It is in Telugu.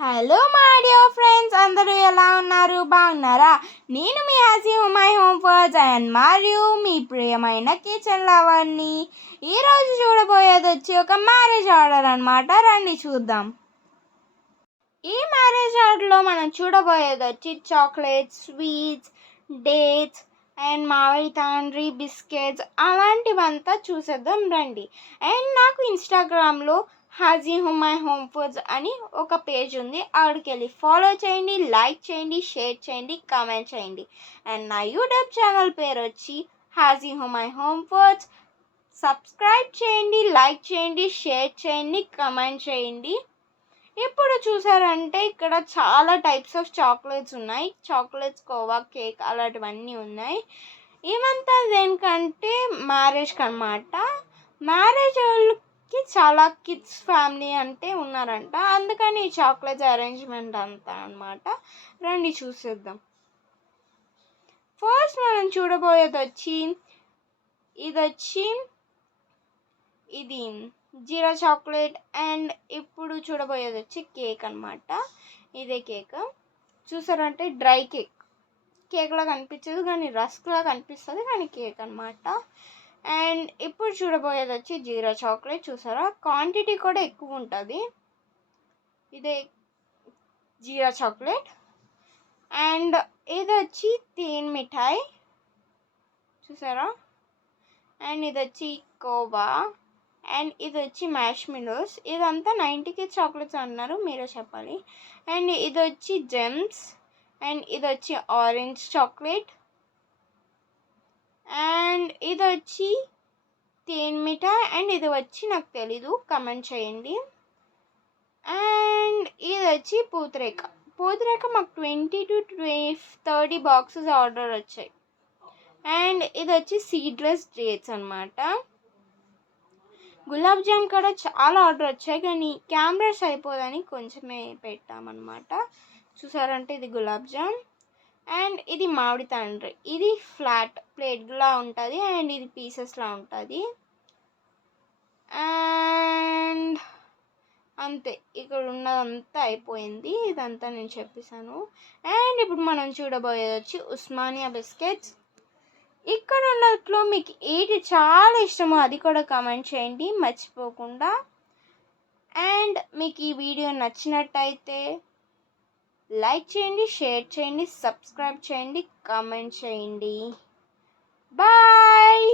హలో మై డియర్ ఫ్రెండ్స్, అందరూ ఎలా ఉన్నారు? బాగున్నారా? నేను మీ హాజీ మై హోమ్ ఫర్స్ అండ్ మరియు మీ ప్రియమైన కిచెన్ లవర్ని. ఈరోజు చూడబోయేది వచ్చి ఒక మ్యారేజ్ ఆర్డర్ అనమాట. రండి చూద్దాం. ఈ మ్యారేజ్ ఆర్డర్లో మనం చూడబోయేది వచ్చి చాక్లెట్స్, స్వీట్స్, డేట్స్ అండ్ మామిడి తాండ్రి, బిస్కెట్స్ అలాంటివంతా చూసేద్దాం రండి. అండ్ నాకు ఇన్స్టాగ్రామ్లో హాజీ మై హోమ్ ఫుడ్స్ అని ఒక పేజ్ ఉంది. అక్కడికి వెళ్ళి ఫాలో చేయండి, లైక్ చేయండి, షేర్ చేయండి, కామెంట్ చేయండి. అండ్ నా యూట్యూబ్ ఛానల్ పేరు వచ్చి Haji my home foods. Subscribe చేయండి, లైక్ చేయండి, షేర్ చేయండి, కామెంట్ చేయండి. ఇప్పుడు చూసారంటే ఇక్కడ చాలా టైప్స్ ఆఫ్ చాక్లెట్స్ ఉన్నాయి. చాక్లెట్స్, కోవా, కేక్ అలాంటివన్నీ ఉన్నాయి. ఇవంతా దేనికంటే మ్యారేజ్కి అనమాట. మ్యారేజ్ వాళ్ళకి చాలా కిడ్స్ ఫ్యామిలీ అంటే ఉన్నారంట, అందుకని ఈ చాక్లెట్స్ అరేంజ్మెంట్ అంతా అనమాట. రండి చూసేద్దాం. ఫస్ట్ మనం చూడబోయేది వచ్చి ఇది జీరా చాక్లెట్. అండ్ ఇప్పుడు చూడబోయేది వచ్చి కేక్ అనమాట. ఇదే కేక్. చూసారంటే డ్రై కేక్లా కనిపించదు, కానీ రస్క్లా కనిపిస్తుంది, కానీ కేక్ అనమాట. అండ్ ఇప్పుడు చూడబోయేది వచ్చి జీరా చాక్లెట్. చూసారా, క్వాంటిటీ కూడా ఎక్కువ ఉంటుంది. ఇదే జీరా చాక్లెట్. అండ్ ఇది వచ్చి తేన్ మిఠాయి. చూసారా. అండ్ ఇది వచ్చి కోవా. అండ్ ఇది వచ్చి మ్యాష్మిలోస్. ఇదంతా 90 చాక్లెట్స్ అన్నారు, మీరే చెప్పాలి. అండ్ ఇది వచ్చి జెమ్స్. అండ్ ఇది వచ్చి ఆరెంజ్ చాక్లెట్. అండ్ ఇది వచ్చి తేన్ మిఠాయి. అండ్ ఇది వచ్చి నాకు తెలీదు, కమెంట్ చేయండి. అండ్ ఇది వచ్చి పూతరేక. మాకు 20 to 30 బాక్సెస్ ఆర్డర్ వచ్చాయి. అండ్ ఇది వచ్చి సీడ్లెస్ డేట్స్ అనమాట. గులాబ్ జామ్ కూడా చాలా ఆర్డర్ వచ్చాయి, కానీ కెమెరాస్ అయిపోదని కొంచెమే పెట్టామన్నమాట. చూసారంటే ఇది గులాబ్ జామ్. అండ్ ఇది మామిడి తాండ్రి. ఇది ఫ్లాట్ ప్లేట్లా ఉంటుంది, అండ్ ఇది పీసెస్లా ఉంటుంది. అండ్ అంతే, ఇక్కడ ఉన్నదంతా అయిపోయింది. ఇదంతా నేను చెప్పేశాను. అండ్ ఇప్పుడు మనం చూడబోయేది వచ్చి ఉస్మానియా బిస్కెట్స్. ఇక్కడ ఉన్నట్లో మీకు ఏది చాలా ఇష్టమో అది కూడా కామెంట్ చేయండి మర్చిపోకుండా. అండ్ మీకు ఈ వీడియో నచ్చినట్టయితే లైక్ చేయండి, షేర్ చేయండి, సబ్స్క్రైబ్ చేయండి, కామెంట్ చేయండి. బాయ్.